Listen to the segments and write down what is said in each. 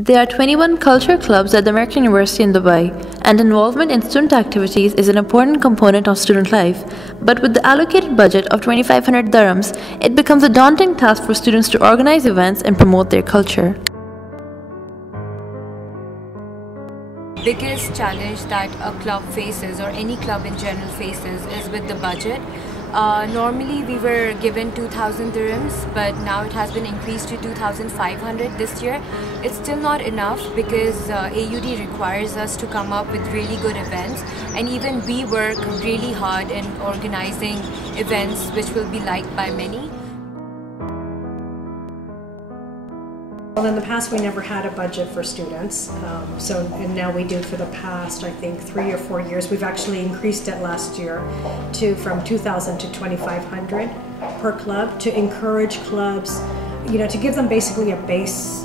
There are 21 culture clubs at the American University in Dubai, and involvement in student activities is an important component of student life. But with the allocated budget of 2,500 dirhams, it becomes a daunting task for students to organize events and promote their culture. Biggest challenge that a club faces, or any club in general faces, is with the budget. Normally we were given 2,000 dirhams, but now it has been increased to 2,500 this year. It's still not enough because AUD requires us to come up with really good events, and even we work really hard in organizing events which will be liked by many. Well, in the past we never had a budget for students, and now we do for the past, I think, 3 or 4 years. We've actually increased it last year from 2,000 to 2,500 per club, to encourage clubs, to give them basically a base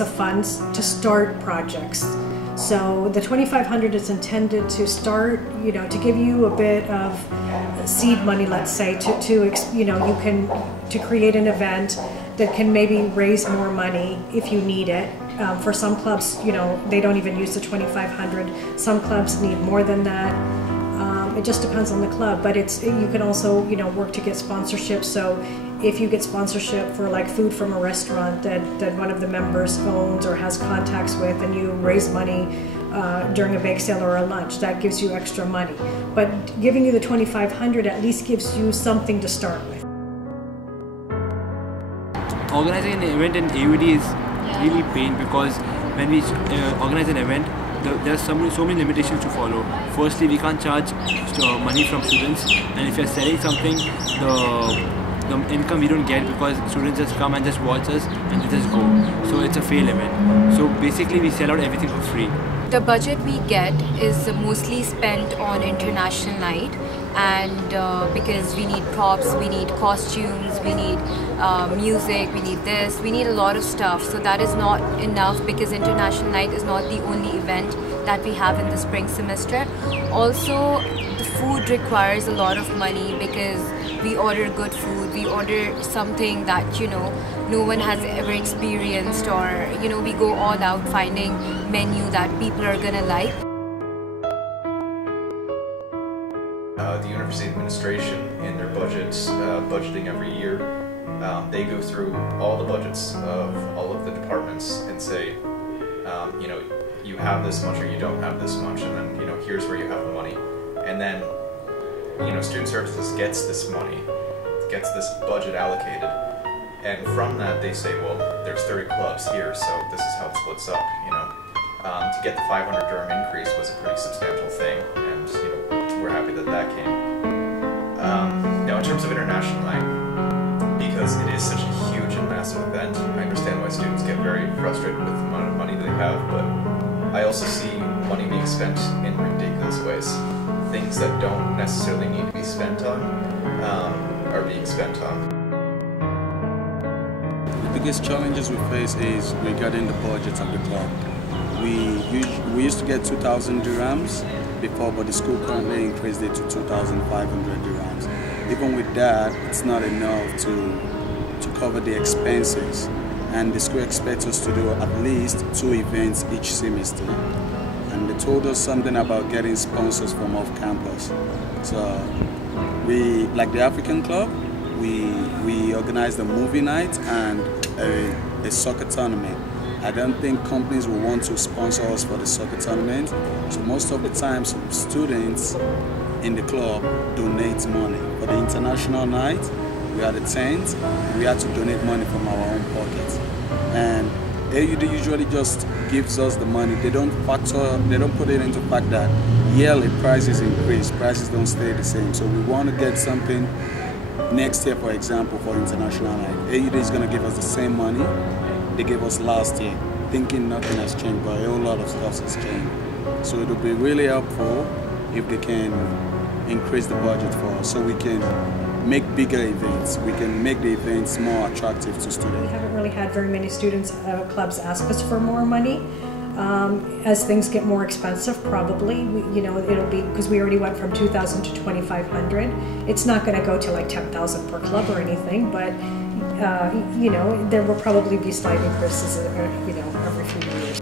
of funds to start projects. So the 2,500 is intended to start, to give you a bit of seed money, let's say, to create an event that can maybe raise more money if you need it. For some clubs, they don't even use the 2,500. Some clubs need more than that. It just depends on the club, but you can also, work to get sponsorship. So if you get sponsorship for like food from a restaurant that one of the members owns or has contacts with, and you raise money during a bake sale or a lunch, that gives you extra money. But giving you the 2,500 at least gives you something to start with. Organizing an event in AUD is really pain, because when we organize an event, there are so many limitations to follow. Firstly, we can't charge money from students, and if you're selling something, the income we don't get, because students just come and just watch us and they just go. So it's a fail event. So basically we sell out everything for free. The budget we get is mostly spent on international night, and because we need props, we need costumes, we need music, we need this, we need a lot of stuff. So that is not enough, because international night is not the only event that we have in the spring semester. Also, the food requires a lot of money, because we order good food, we order something that no one has ever experienced, or we go all out finding menu that people are gonna like. The university administration, in their budgets, budgeting every year, they go through all the budgets of all of the departments and say, you have this much or you don't have this much, and then here's where you have the money. And then student services gets this money, gets this budget allocated, and from that they say, well, there's 30 clubs here, so this is how it splits up. To get the 500 dirham increase was a pretty substantial thing, and we're happy that that came. Now, in terms of international night, because it is such a huge and massive event, I understand why students get very frustrated with the amount of money they have, but I also see money being spent in ridiculous ways. Things that don't necessarily need to be spent on are being spent on. The biggest challenges we face is regarding the budget of the club. We used to get 2,000 dirhams before, but the school currently increased it to 2,500 dirhams. Even with that, it's not enough to cover the expenses, and the school expects us to do at least 2 events each semester. And they told us something about getting sponsors from off campus. So we, like the African Club, we organized a movie night and a soccer tournament. I don't think companies will want to sponsor us for the soccer tournament. So most of the time, students in the club donate money. For the international night, we had a tent, we had to donate money from our own pockets. And AUD usually just gives us the money. They don't put it into fact that yearly prices increase, prices don't stay the same. So we want to get something next year, for example, for international night. AUD is going to give us the same money they gave us last year, thinking nothing has changed, but a whole lot of stuff has changed. So it would be really helpful if they can increase the budget for us, so we can make bigger events. We can make the events more attractive to students. We haven't really had very many students, clubs ask us for more money. As things get more expensive, probably, it'll be, because we already went from 2,000 to 2,500. It's not going to go to like 10,000 per club or anything, but you know, there will probably be slight increases, you know, every few years.